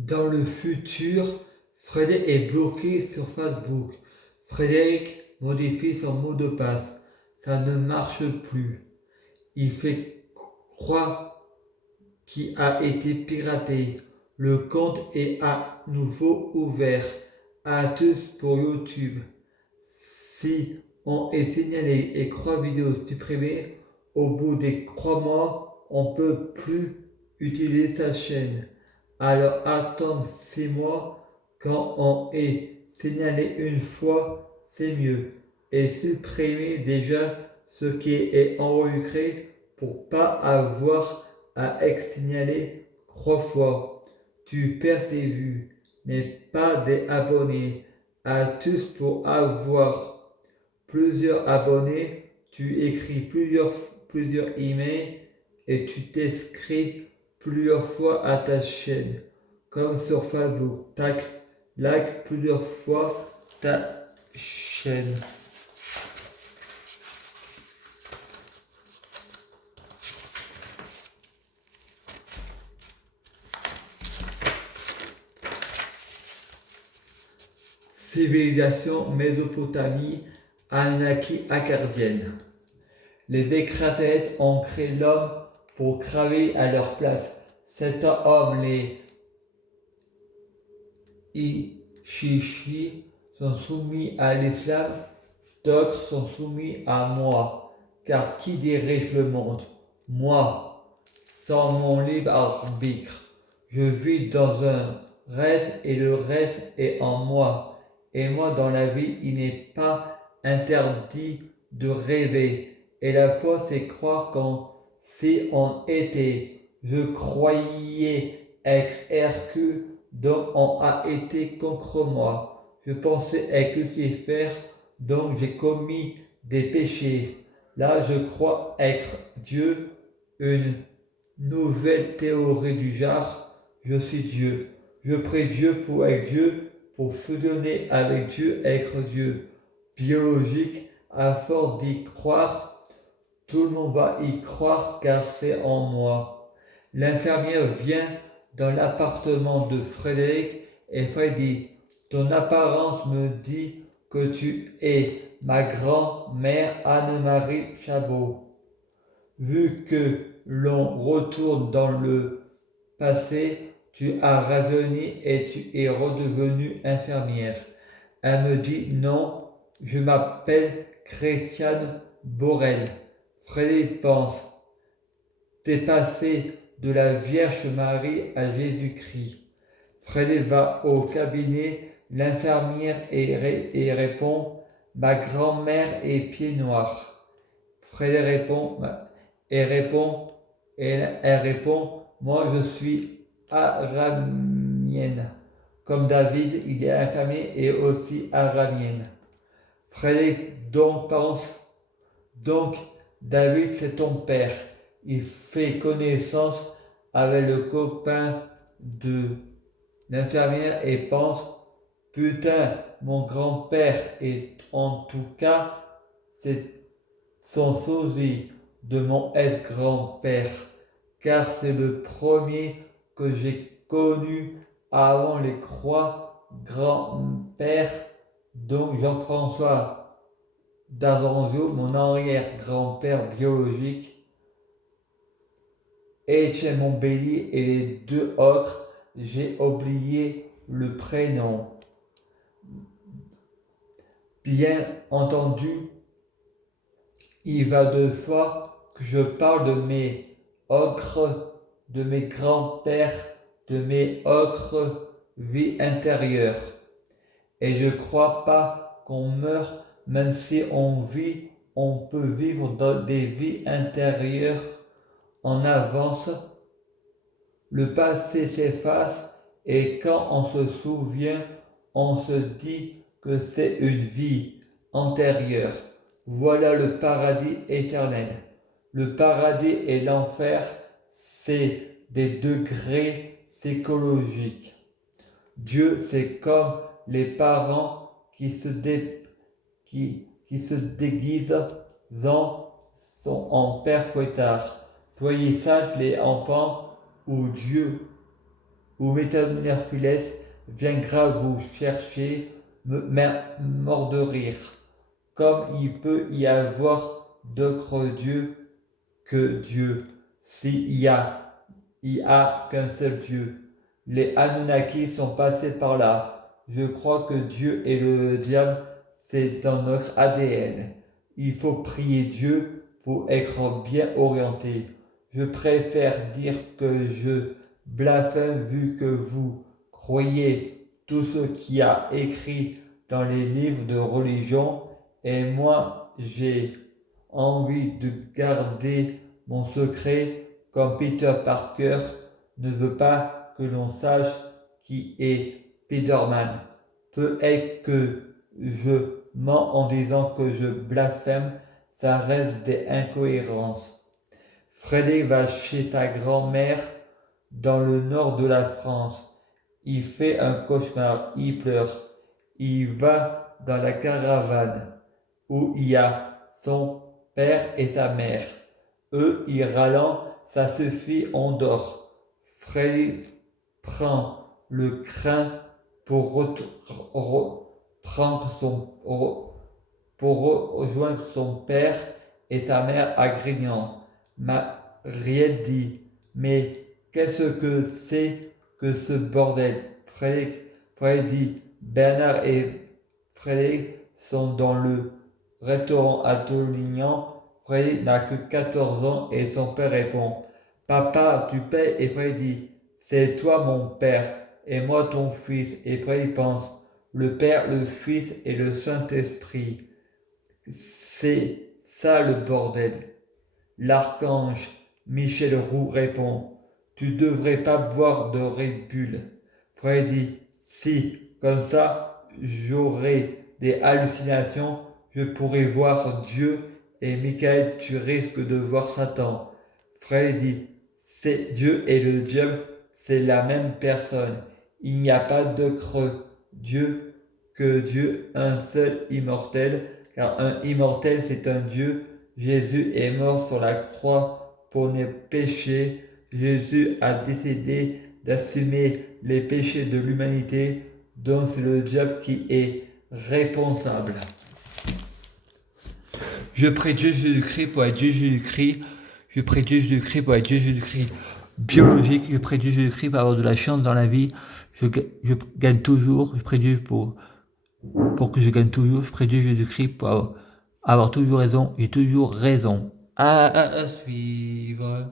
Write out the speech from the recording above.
Dans le futur, Frédéric est bloqué sur Facebook. Frédéric modifie son mot de passe. Ça ne marche plus. Il fait croire qu'il a été piraté. Le compte est à nouveau ouvert. Astuce pour YouTube. Si on est signalé et croix vidéo supprimée, au bout des 3 mois, on ne peut plus utiliser sa chaîne. Alors attendre 6 mois, quand on est signalé une fois, c'est mieux. Et supprimer déjà ce qui est enregistré pour pas avoir à être signalé 3 fois. Tu perds tes vues, mais pas des abonnés. Astuce pour avoir plusieurs abonnés, tu écris plusieurs emails et tu t'inscris plusieurs fois à ta chaîne. Comme sur Facebook, tac, like plusieurs fois ta chaîne. Civilisation Mésopotamie, Anunnaki acadienne. Les extraterrestres ont créé l'homme pour travailler à leur place. Certains hommes, les Ishishi, sont soumis à l'islam, d'autres sont soumis à moi. Car qui dirige le monde? Moi, sans mon libre arbitre. Je vis dans un rêve et le rêve est en moi. Et moi, dans la vie, il n'est pas interdit de rêver. Et la foi, c'est croire qu'en si on était. Je croyais être Hercule, donc on a été contre moi. Je pensais être Lucifer, donc j'ai commis des péchés. Là, je crois être Dieu, une nouvelle théorie du genre, je suis Dieu. Je prie Dieu pour être Dieu, pour fusionner avec Dieu, être Dieu. Biologique, à force d'y croire, tout le monde va y croire car c'est en moi. L'infirmière vient dans l'appartement de Frédéric et Frédéric dit, ton apparence me dit que tu es ma grand-mère Anne-Marie Chabot. Vu que l'on retourne dans le passé, tu as rajeuni et tu es redevenue infirmière. Elle me dit non, je m'appelle Christiane Borel. Frédéric pense, t'es passé de la Vierge Marie à Jésus-Christ. Frédéric va au cabinet, l'infirmière et répond, ma grand-mère est pied noir. Frédéric elle répond, moi je suis aramienne. Comme David, il est infirmier et aussi aramienne. Frédéric donc pense, donc David c'est ton père. Il fait connaissance avec le copain de l'infirmière et pense, putain, mon grand-père est en tout cas, c'est son sosie de mon ex-grand-père, car c'est le premier que j'ai connu avant les croix grand-père, donc Jean-François d'Avanzo, mon arrière-grand-père biologique, Étienne Montbélier et les 2 autres, j'ai oublié le prénom. Bien entendu, il va de soi que je parle de mes ocres, de mes grands-pères, de mes ocres vies intérieures. Et je ne crois pas qu'on meurt, même si on vit, on peut vivre dans des vies intérieures en avance. Le passé s'efface et quand on se souvient, on se dit que c'est une vie antérieure. Voilà le paradis éternel. Le paradis et l'enfer, c'est des degrés psychologiques. Dieu, c'est comme les parents qui se déguisent en père fouettard. Soyez sages les enfants, ou Dieu ou Métamorphiles viendra vous chercher, mort de rire. Comme il peut y avoir d'autres dieux que Dieu, il y a qu'un seul Dieu. Les Anunnaki sont passés par là. Je crois que Dieu et le diable, c'est dans notre ADN. Il faut prier Dieu pour être bien orienté. Je préfère dire que je blasphème vu que vous croyez tout ce qu'il y a écrit dans les livres de religion et moi j'ai envie de garder mon secret comme Peter Parker ne veut pas que l'on sache qui est Spider-Man. Peut-être que je mens en disant que je blasphème, ça reste des incohérences. Frédéric va chez sa grand-mère dans le nord de la France. Il fait un cauchemar, il pleure. Il va dans la caravane où il y a son père et sa mère. Eux, ils râlant, ça suffit, on dort. Frédéric prend le train pour rejoindre son père et sa mère à Grignan. Mariette dit, mais qu'est-ce que c'est que ce bordel? Frédéric dit, Bernard et Frédéric sont dans le restaurant à Tolignan. Frédéric n'a que 14 ans et son père répond, papa, tu payes? Et Frédéric dit, c'est toi mon père et moi ton fils. Et Frédéric pense, le Père, le Fils et le Saint-Esprit. C'est ça le bordel. L'archange Michel Roux répond, tu devrais pas boire de Red Bull. Frédéric dit, si, comme ça, j'aurai des hallucinations, je pourrai voir Dieu et Michael, tu risques de voir Satan. Frédéric dit, c'est Dieu et le diable, c'est la même personne. Il n'y a pas d'autre Dieu que Dieu, un seul immortel, car un immortel c'est un Dieu. Jésus est mort sur la croix pour nos péchés. Jésus a décidé d'assumer les péchés de l'humanité, donc c'est le diable qui est responsable. Je prie Dieu Jésus-Christ pour être Dieu Jésus-Christ. Je prie Dieu Jésus-Christ pour être Dieu Jésus-Christ biologique. Je prie Dieu Jésus-Christ pour avoir de la chance dans la vie. Je gagne toujours. Je prie Dieu pour que je gagne toujours. Je prie Dieu Jésus-Christ pour avoir toujours raison. J'ai toujours raison. À suivre.